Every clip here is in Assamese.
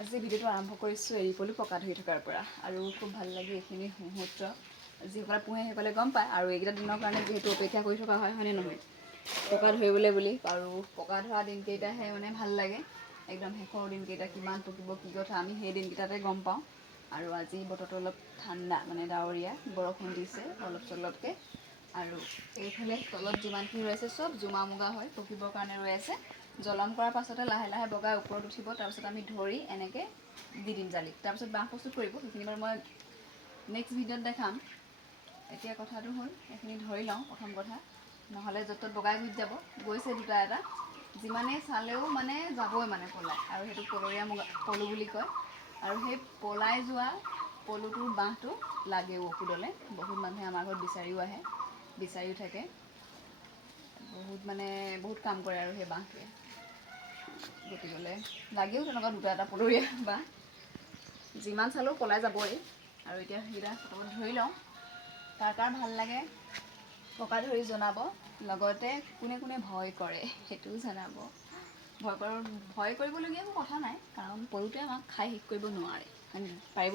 আজি ভিডিঅ'টো আৰম্ভ কৰিছোঁ এৰিপলু পকা ধৰি থকাৰ পৰা আৰু খুব ভাল লাগে এইখিনি মুহূৰ্ত যিসকলে পোহে সেইসকলে গম পায় আৰু এইকেইটা দিনৰ কাৰণে যিহেতু অপেক্ষা কৰি থকা হয়নে নহয় পকা ধৰিবলৈ বুলি আৰু পকা ধৰা দিনকেইটাহে মানে ভাল লাগে একদম শেষৰ দিনকেইটা কিমান পকিব কি কথা আমি সেই দিনকেইটাতে গম পাওঁ আৰু আজি বতৰটো অলপ ঠাণ্ডা মানে ডাৱৰীয়া বৰষুণ দিছে অলপ চলপকৈ আৰু এইফালে তলত যিমানখিনি ৰৈ আছে চব জোমা মোগা হয় পকিবৰ কাৰণে ৰৈ আছে জ্বলন কৰাৰ পাছতে লাহে লাহে বগাই ওপৰত উঠিব তাৰপিছত আমি ধৰি এনেকৈ দি দিম জালিত তাৰপিছত বাঁহ প্ৰস্তুত কৰিব সেইখিনি বাৰু মই নেক্সট ভিডিঅ'ত দেখাম এতিয়া কথাটো হ'ল এইখিনি ধৰি লওঁ প্ৰথম কথা নহ'লে য'ত ত'ত বগাই গুচি যাব গৈছে দুটা এটা যিমানেই চালেও মানে যাবই মানে পলাই আৰু সেইটো পলৰীয়া মুগা পলু বুলি কয় আৰু সেই পলাই যোৱা পলুটোৰ বাঁহটো লাগেও ঔষধলৈ বহুত মানুহে আমাৰ ঘৰত বিচাৰিও আহে বিচাৰিও থাকে বহুত কাম কৰে আৰু সেই বাঁহটোৱে গতিকেলৈ লাগেও তেনেকুৱা দুটা এটা পলৰীয়া বাঁহ যিমান চালেও পলাই যাবই আৰু এতিয়া সেইকেইটা ফটোত ধৰি লওঁ কাৰ ভাল লাগে পকা ধৰি জনাব লগতে কোনে কোনে ভয় কৰে সেইটোও জনাব ভয় কৰিবলগীয়া একো কথা নাই কাৰণ পলুটোৱে আমাক খাই শেষ কৰিব নোৱাৰে পাৰিব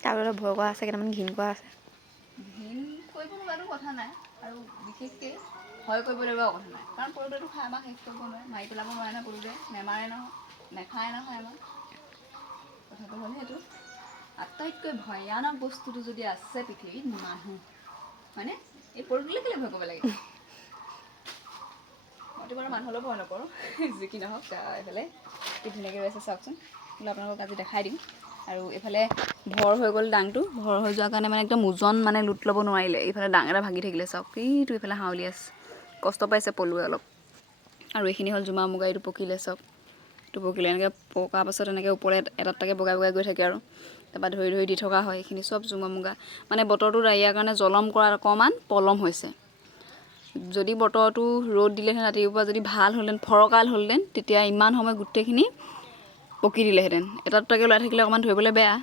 তাৰবাবে ভয় কৰা আছে কেইটামান ঘিণ কৰা আছে ঘিণ কৰিব লগাটো কথা নাই আৰু বিশেষকৈ ভয় কৰিবলগীয়াও কথা নাই কাৰণ পলুটোৱেতো খাই আমাক শেষ কৰিব নোৱাৰে মাৰি পেলাব নোৱাৰে নহয় পলুটোৱে নেমাৰে নহয় নেখায় নহয় আমাক কথাটো হ'ল সেইটো আটাইতকৈ ভয়ানক বস্তুটো যদি আছে পৃথিৱীত মানুহ হয়নে এই পলুটোলৈ কেলৈ ভয় কৰিব লাগে মইতো বাৰু মানুহলৈ ভয় নকৰোঁ যি কি নহওক এইফালে কি ধুনীয়াকৈ ৰৈ আছে চাওকচোন বোলে আপোনালোকক আজি দেখাই দিম আৰু এইফালে ভৰ হৈ গ'ল ডাংটো ভৰ হৈ যোৱাৰ কাৰণে মানে একদম ওজন মানে লুট ল'ব নোৱাৰিলে এইফালে ডাং এটা ভাগি থাকিলে চাওক এইটো এইফালে হাউলি আছে কষ্ট পাইছে পলুৱে অলপ আৰু এইখিনি হ'ল জোমা মুগা এইটো পকিলে চাওক এইটো পকিলে এনেকৈ পকাৰ পাছত এনেকৈ ওপৰে এটাকে বগাই বগাই গৈ থাকে আৰু তাৰপৰা ধৰি ধৰি দি থকা হয় এইখিনি চব জোমা মুগা মানে বতৰটো ইয়াৰ কাৰণে জলম কৰাত অকণমান পলম হৈছে যদি বতৰটো ৰ'দ দিলেহেঁতেন ৰাতিপুৱা যদি ভাল হ'লহেঁতেন ফৰকাল হ'লহেঁতেন তেতিয়া ইমান সময় গোটেইখিনি পকি দিলেহেঁতেন এটা দুটাকৈ ওলাই থাকিলে অকণমান ধৰিবলৈ বেয়া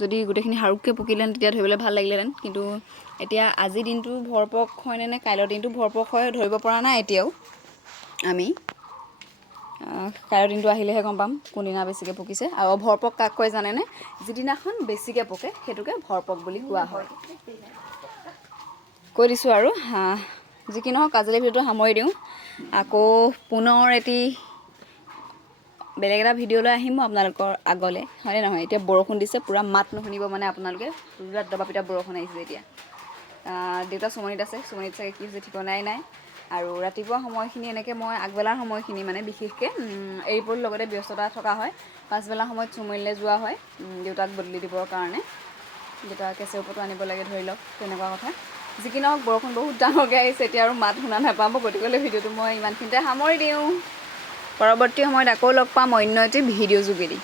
যদি গোটেইখিনি হাৰুককৈ পকিলেহেঁতেন তেতিয়া ধৰিবলৈ ভাল লাগিলেহেঁতেন কিন্তু এতিয়া আজিৰ দিনটো ভৰপক হয়নে নে কাইলৈৰ দিনটো ভৰপক হয় ধৰিব পৰা নাই এতিয়াও আমি কাইলৈৰ দিনটো আহিলেহে গম পাম কোনদিনা বেছিকৈ পকিছে আৰু ভৰপক কাক কয় জানেনে যিদিনাখন বেছিকৈ পকে সেইটোকে ভৰপক বুলি কোৱা হয় কৈ দিছোঁ আৰু যি কি নহওক আজিলৈ ভিডিঅ'টো সামৰি দিওঁ আকৌ পুনৰ এটি বেলেগ এটা ভিডিঅ'লৈ আহিম মই আপোনালোকৰ আগলৈ হয়নে নহয় এতিয়া বৰষুণ দিছে পূৰা মাত নুশুনিব মানে আপোনালোকে পূৰা দবা পিটা বৰষুণ আহিছে এতিয়া দেউতা চুমনিত আছে চুমনিত চাগে কি হৈছে ঠিকনাই নাই আৰু ৰাতিপুৱা সময়খিনি এনেকৈ মই আগবেলাৰ সময়খিনি মানে বিশেষকৈ এৰিপলুৰ লগতে ব্যস্ততা থকা হয় পাছবেলা সময়ত চুমনিলৈ যোৱা হয় দেউতাক বদলি দিবৰ কাৰণে দেউতা কেঁচৰ ওপৰতো আনিব লাগে ধৰি লওক তেনেকুৱা কথা যি কি নহওক বৰষুণ বহুত ডাঙৰকৈ আহিছে এতিয়া আৰু মাত শুনা নাপাব গতিকেলৈ ভিডিঅ'টো মই ইমানখিনিতে সামৰি দিওঁ পৰৱৰ্তী সময়ত আকৌ লগ পাম অন্য এটি ভিডিঅ' যোগেদি